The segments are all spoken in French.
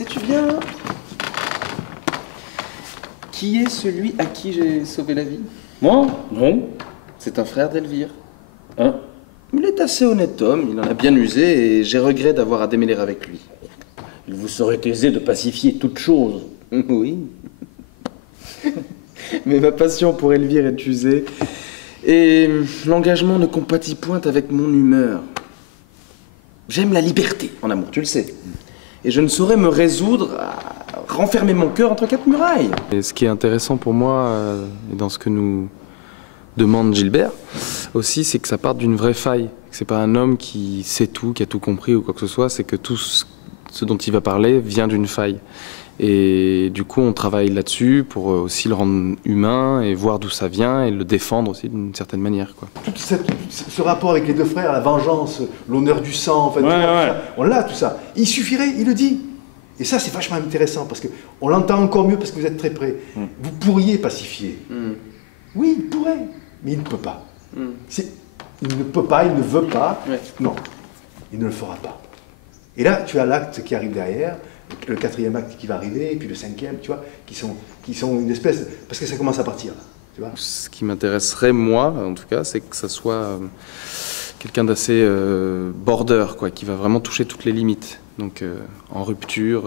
Sais-tu bien qui est celui à qui j'ai sauvé la vie? Moi? Non. C'est un frère d'Elvire. Hein? Il est assez honnête homme, il en a bien usé et j'ai regret d'avoir à démêler avec lui. Il vous serait aisé de pacifier toute chose. Oui. Mais ma passion pour Elvire est usée et l'engagement ne compatit point avec mon humeur. J'aime la liberté en amour, tu le sais. Et je ne saurais me résoudre à renfermer mon cœur entre quatre murailles. Et ce qui est intéressant pour moi, et dans ce que nous demande Gilbert, aussi, c'est que ça parte d'une vraie faille. Que c'est pas un homme qui sait tout, qui a tout compris ou quoi que ce soit, c'est que tout ce dont il va parler vient d'une faille. Et du coup, on travaille là-dessus pour aussi le rendre humain et voir d'où ça vient et le défendre aussi d'une certaine manière, quoi. Tout ce rapport avec les deux frères, la vengeance, l'honneur du sang, enfin, on l'a tout ça. Il suffirait, il le dit. Et ça, c'est vachement intéressant parce qu'on l'entend encore mieux parce que vous êtes très près. Vous pourriez pacifier. Oui, il pourrait, mais il ne peut pas. Il ne peut pas, il ne veut pas. Non, il ne le fera pas. Et là, tu as l'acte qui arrive derrière, le quatrième acte qui va arriver, et puis le cinquième, tu vois, qui sont une espèce... Parce que ça commence à partir, tu vois. Ce qui m'intéresserait, moi, en tout cas, c'est que ça soit quelqu'un d'assez border, quoi, qui va vraiment toucher toutes les limites. Donc, en rupture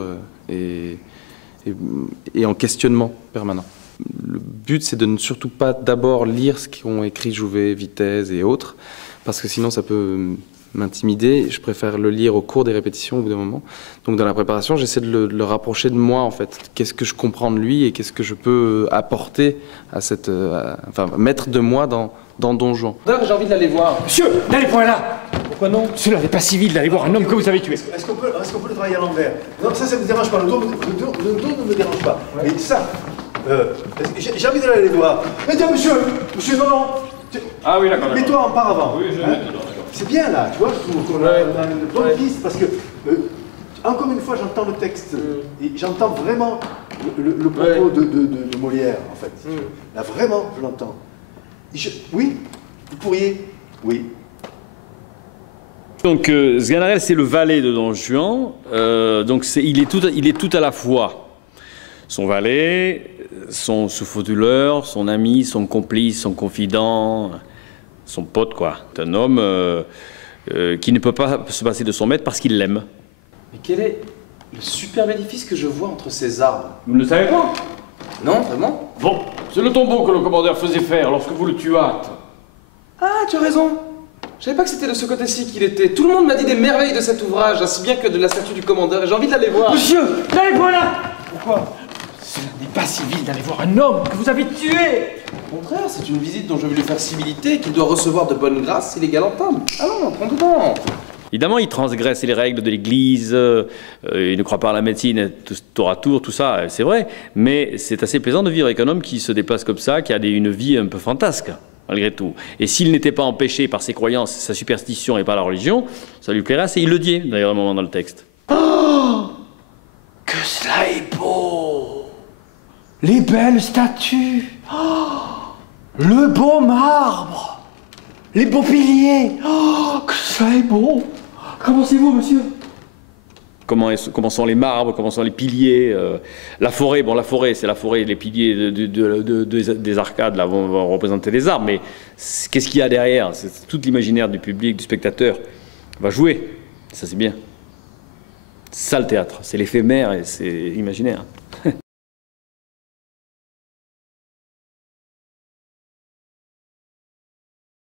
et en questionnement permanent. Le but, c'est de ne surtout pas d'abord lire ce qu'ont écrit Jouvet, Vitesse et autres, parce que sinon ça peut m'intimider. Je préfère le lire au cours des répétitions au bout d'un moment. Donc dans la préparation, j'essaie de le rapprocher de moi, en fait. Qu'est-ce que je comprends de lui et qu'est-ce que je peux apporter à cette... enfin, mettre de moi dans Don Juan. J'ai envie d'aller voir. Monsieur, n'allez point là. Pourquoi non? Cela n'est pas civil d'aller voir un homme que vous avez tué. Est-ce qu'on peut le travailler à l'envers? Non, ça ne me dérange pas. Le dos ne me dérange pas. Mais ça... j'ai envie d'aller les voir. Mais tiens, monsieur, non, non. Ah oui, d'accord. Mets-toi en par avant. Oui, je vais mettre dedans. C'est bien là, tu vois, on a une bonne piste parce que, encore une fois, j'entends le texte et j'entends vraiment le propos de Molière, en fait. Là, vraiment, je l'entends. Oui, vous pourriez, oui. Donc, Sganarelle, c'est le valet de Don Juan. Donc, il est tout à la fois son valet, son souffle-douleur, son ami, son complice, son confident, son pote, quoi. C'est un homme qui ne peut pas se passer de son maître parce qu'il l'aime. Mais quel est le superbe édifice que je vois entre ces arbres? Vous ne le savez pas? Non, vraiment? Bon, c'est le tombeau que le commandeur faisait faire lorsque vous le tuâtes. Ah, tu as raison. Je savais pas que c'était de ce côté-ci qu'il était. Tout le monde m'a dit des merveilles de cet ouvrage, ainsi bien que de la statue du commandeur, et j'ai envie de l'aller voir. Monsieur, n'allez point là. Pourquoi? Cela n'est pas civil d'aller voir un homme que vous avez tué. Au contraire, c'est une visite dont je veux lui faire civilité, qu'il doit recevoir de bonne grâce s'il est galant homme. Allons, prends dedans. Évidemment, il transgresse les règles de l'Église, il ne croit pas à la médecine tour à tour, tout ça, c'est vrai. Mais c'est assez plaisant de vivre avec un homme qui se déplace comme ça, qui a une vie un peu fantasque, malgré tout. Et s'il n'était pas empêché par ses croyances, sa superstition et par la religion, ça lui plairait assez. Il le dit, d'ailleurs, à un moment dans le texte. Oh, que cela est beau. Les belles statues. Oh, le beau marbre. Les beaux piliers. Oh, que cela est beau. Commencez-vous, monsieur. Comment sont les marbres, comment sont les piliers, la forêt, bon la forêt, c'est la forêt, les piliers des arcades là, vont représenter les arbres, mais qu'est-ce qu'il y a derrière? C'est tout l'imaginaire du public, du spectateur va jouer, ça c'est bien. C'est ça le théâtre, c'est l'éphémère et c'est imaginaire.